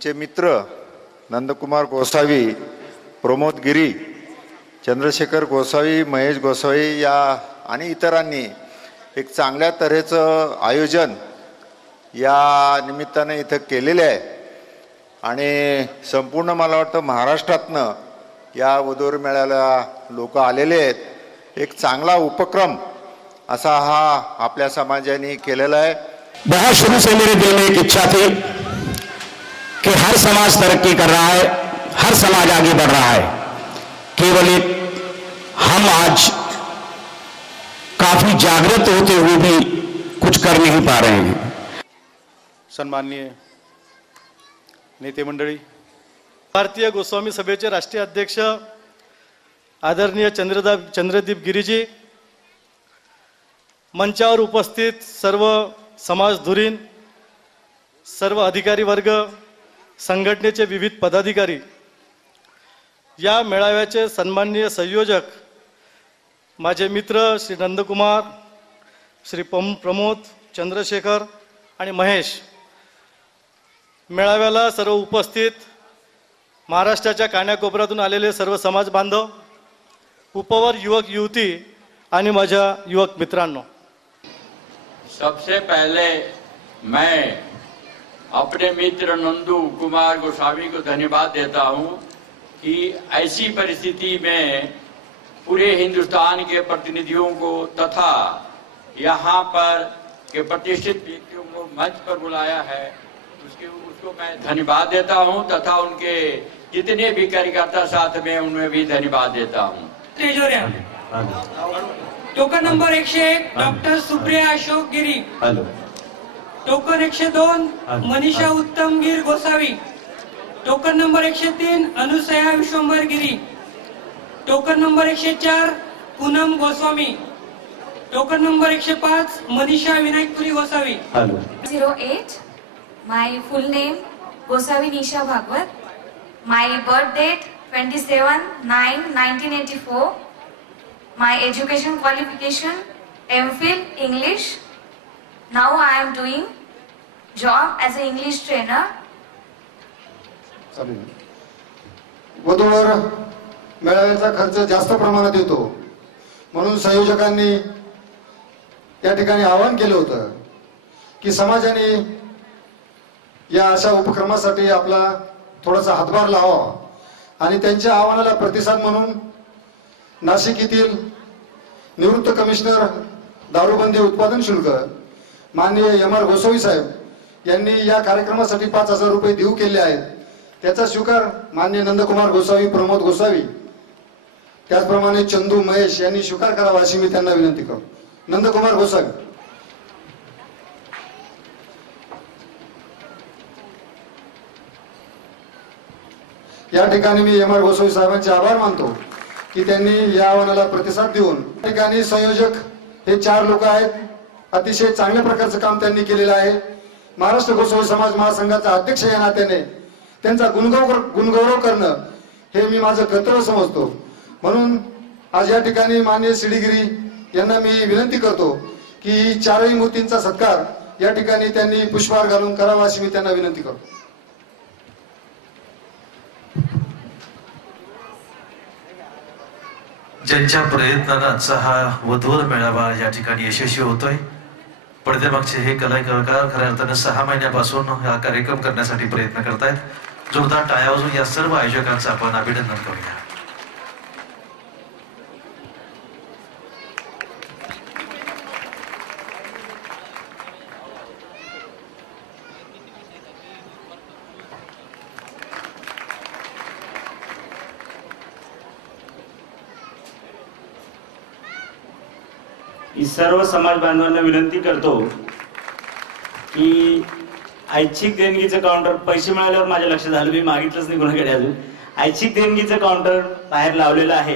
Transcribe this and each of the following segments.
आमचे मित्र नंदकुमार गोसावी, प्रमोद गिरी, चंद्रशेखर गोसावी, महेश गोसावी या आणि इतरांनी एक चांगल्या तऱ्हेचं आयोजन या निमित्ताने इथं केलेले आहे आणि संपूर्ण मला वाटतं महाराष्ट्रातनं या वधूवर मेळ्याला लोक आलेले आहेत। एक चांगला उपक्रम असा हा आपल्या समाजाने केलेला आहे। बहुत शुरू से मेरे दिल में एक इच्छा थी कि हर समाज तरक्की कर रहा है, हर समाज आगे बढ़ रहा है, केवल एक हम आज काफी जागृत होते हुए भी कुछ कर नहीं पा रहे हैं। सन्माननीय नेते मंडळी, भारतीय गोस्वामी सभेचे राष्ट्रीय अध्यक्ष आदरणीय चंद्रदीप गिरीजी, मंचावर उपस्थित सर्व समाज धुरीण, सर्व अधिकारी वर्ग, संघटनेचे विविध पदाधिकारी, या मेळाव्याचे सन्माननीय संयोजक माझे मित्र श्री नंदकुमार, श्री प्रमोद, चंद्रशेखर आणि महेश, मेळाव्याला सर्व उपस्थित महाराष्ट्राच्या कानाकोपऱ्यातून आलेले सर्व समाज बांधव, उपवर युवक युवती आणि माझ्या युवक मित्रांनो, सबसे पहले मैं अपने मित्र नंदू कुमार गोसावी को धन्यवाद देता हूं कि ऐसी परिस्थिति में पूरे हिंदुस्तान के प्रतिनिधियों को तथा यहाँ पर के प्रतिष्ठित व्यक्तियों को मंच पर बुलाया है, उसको मैं धन्यवाद देता हूं तथा उनके जितने भी कार्यकर्ता साथ में उन्हें भी धन्यवाद देता हूं। Token number 101 doctor Supriya Ashok Giri, token 102 Manisha Uttam Gir Gosavi, token number 103 Anusaya Vishwambhar Giri, token number 104 Poonam Goswami, token number 105 Manisha Vinayakpuri Gosavi. 08 my full name Gosavi Nisha Bhagwat, my birth date 27/9/1984, my education qualification MPhil English, now I am doing job as an English trainer। वधूवर मेळाव्याचा खर्च जास्त प्रमाणात येतो म्हणून संयोजकांनी या ठिकाणी आवाहन केलं होतं की समाजाने या अशा उपक्रमासाठी आपला थोडासा हातभार लावावा आणि त्यांच्या आवाहनाला प्रतिसाद म्हणून नाशिक येथील निवृत्त कमिशनर दारूबंदी उत्पादन शुल्क माननीय एम आर गोसावी साहेब यांनी या कार्यक्रमासाठी 5,000 रुपये देऊ केले आहेत। त्याचा स्वीकार माननीय नंदकुमार गोसावी, प्रमोद गोसावी, त्याचप्रमाणे चंदू, महेश यांनी स्वीकार करावा अशी मी त्यांना विनंती करतो। नंदकुमार गोसावी। या ठिकाणी मी एम आर गोसावी साहेबांचे आभार मानतो की त्यांनी या आव्हानाला प्रतिसाद देऊन या ठिकाणी संयोजक हे 4 लोक आहेत। अतिशय चांगल्या प्रकारचं काम त्यांनी केलेलं आहे। महाराष्ट्र गोसावी समाज महासंघाचा अध्यक्ष या नात्याने त्यांचा गुणगौरव करणं हे मी माझं कर्तव्य समजतो। म्हणून आज या ठिकाणी माननीय सिडीगिरी यांना मी विनंती करतो की 4ही मूर्तींचा सत्कार या ठिकाणी त्यांनी पुष्पहार घालून करावा अशी मी त्यांना विनंती करतो। ज्यांच्या प्रयत्नांचा हा वधूवर मेळावा या ठिकाणी यशस्वी होतोय, पडद्यामागचे हे कलाकार खऱ्या अर्थाने 6 महिन्यापासून हा कार्यक्रम करण्यासाठी प्रयत्न करतायत। जोरदार टाळ्या वाजवून या सर्व आयोजकांचं आपण अभिनंदन करूया। सर्व समाज बांधवांना विनंती करतो की ऐच्छिक देणगीचं काउंटर पैसे मिळाल्यावर माझ्या लक्षात आलं, मी मागितलंच नाही कोणाकडे अजून। ऐच्छिक देणगीचं काउंटर बाहेर लावलेलं आहे।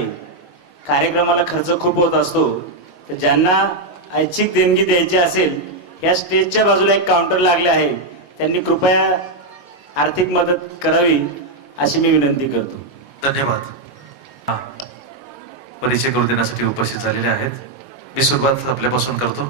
कार्यक्रमाला खर्च खूप होत असतो, तर ज्यांना ऐच्छिक देणगी द्यायची असेल या स्टेजच्या बाजूला एक काउंटर लागले आहे, त्यांनी कृपया आर्थिक मदत करावी अशी मी विनंती करतो। धन्यवाद। परिचय करून देण्यासाठी उपस्थित झालेले आहेत। मी सुरुवात आपल्यापासून करतो।